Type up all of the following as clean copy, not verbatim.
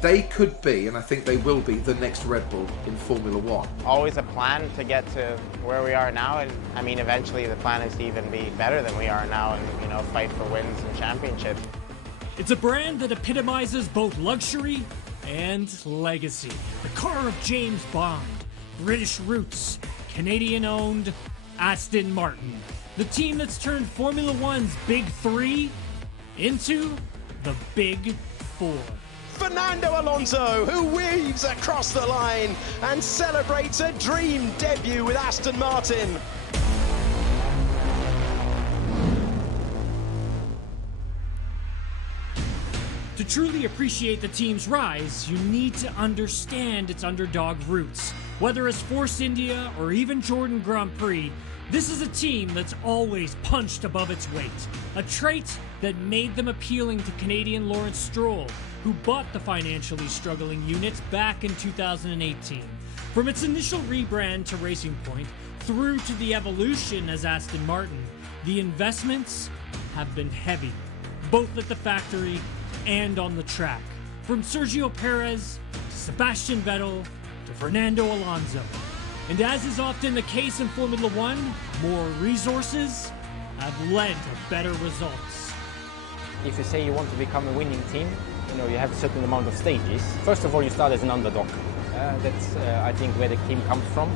They could be, and I think they will be, the next Red Bull in Formula One. Always a plan to get to where we are now, and I mean, eventually the plan is to even be better than we are now, and fight for wins and championships. It's a brand that epitomizes both luxury and legacy. The car of James Bond, British roots, Canadian-owned Aston Martin. The team that's turned Formula One's Big Three into the Big Four. Fernando Alonso, who weaves across the line and celebrates a dream debut with Aston Martin. To truly appreciate the team's rise, you need to understand its underdog roots. Whether it's Force India or even Jordan Grand Prix, this is a team that's always punched above its weight. A trait that made them appealing to Canadian Lawrence Stroll, who bought the financially struggling units back in 2018. From its initial rebrand to Racing Point, through to the evolution as Aston Martin, the investments have been heavy, both at the factory and on the track. From Sergio Perez to Sebastian Vettel to Fernando Alonso. And as is often the case in Formula One, more resources have led to better results. If you say you want to become a winning team, you have a certain amount of stages. First of all, you start as an underdog. That's, I think, where the team comes from.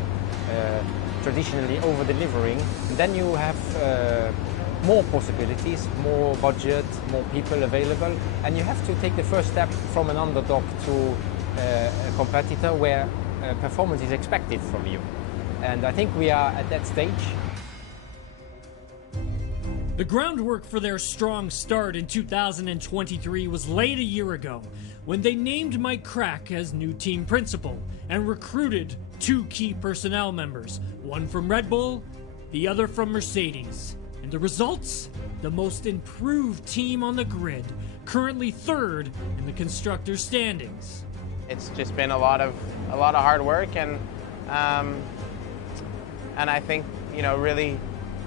Traditionally over-delivering. Then you have more possibilities, more budget, more people available. And you have to take the first step from an underdog to a competitor where performance is expected from you. And I think we are at that stage. The groundwork for their strong start in 2023 was laid a year ago when they named Mike Crack as new team principal and recruited two key personnel members, one from Red Bull, the other from Mercedes. And the results? The most improved team on the grid, currently third in the constructors' standings. It's just been a lot of hard work, and I think really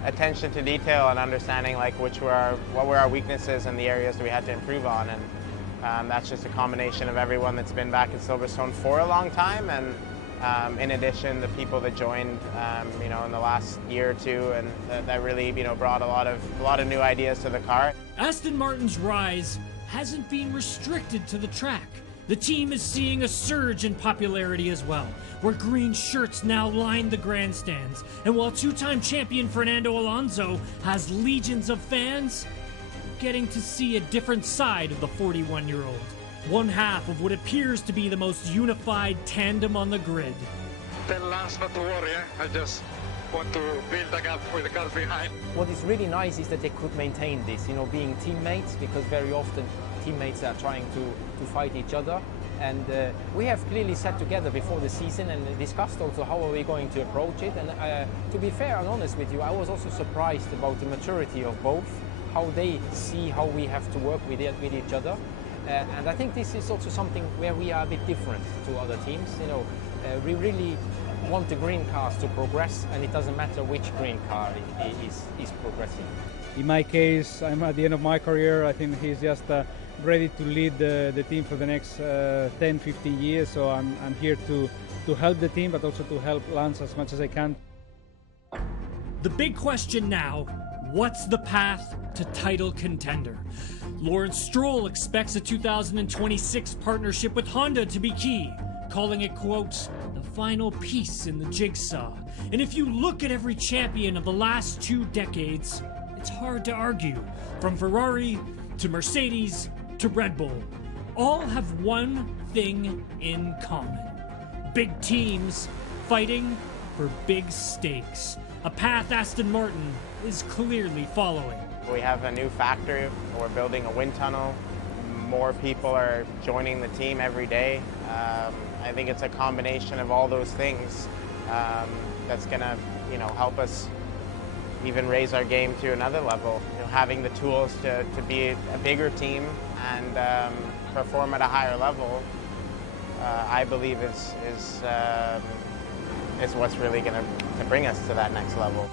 attention to detail and understanding what were our weaknesses and the areas that we had to improve on, and that's just a combination of everyone that's been back at Silverstone for a long time, and in addition the people that joined in the last year or two, and that really brought a lot of new ideas to the car. Aston Martin's rise hasn't been restricted to the track. The team is seeing a surge in popularity as well, where green shirts now line the grandstands. And while two-time champion Fernando Alonso has legions of fans, getting to see a different side of the 41-year-old. One half of what appears to be the most unified tandem on the grid. Tell Lance not to worry, I just want to build a gap with the cars behind. What is really nice is that they could maintain this, being teammates, because very often teammates are trying to fight each other. And we have clearly sat together before the season and discussed also how are we going to approach it. And to be fair and honest with you, I was also surprised about the maturity of both, how they see how we have to work with each other. And I think this is also something where we are a bit different to other teams. We really want the green cars to progress, and it doesn't matter which green car is progressing. In my case, I'm at the end of my career. I think he's just ready to lead the team for the next 10, 15 years. So I'm here to help the team, but also to help Lance as much as I can. The big question now, what's the path to title contender? Lawrence Stroll expects a 2026 partnership with Honda to be key, calling it, quote, the final piece in the jigsaw. And if you look at every champion of the last 2 decades, it's hard to argue. From Ferrari to Mercedes to Red Bull, all have one thing in common. Big teams fighting for big stakes. A path Aston Martin is clearly following. We have a new factory, we're building a wind tunnel, more people are joining the team every day. I think it's a combination of all those things that's gonna help us even raise our game to another level. Having the tools to be a bigger team and perform at a higher level, I believe is what's really gonna bring us to that next level.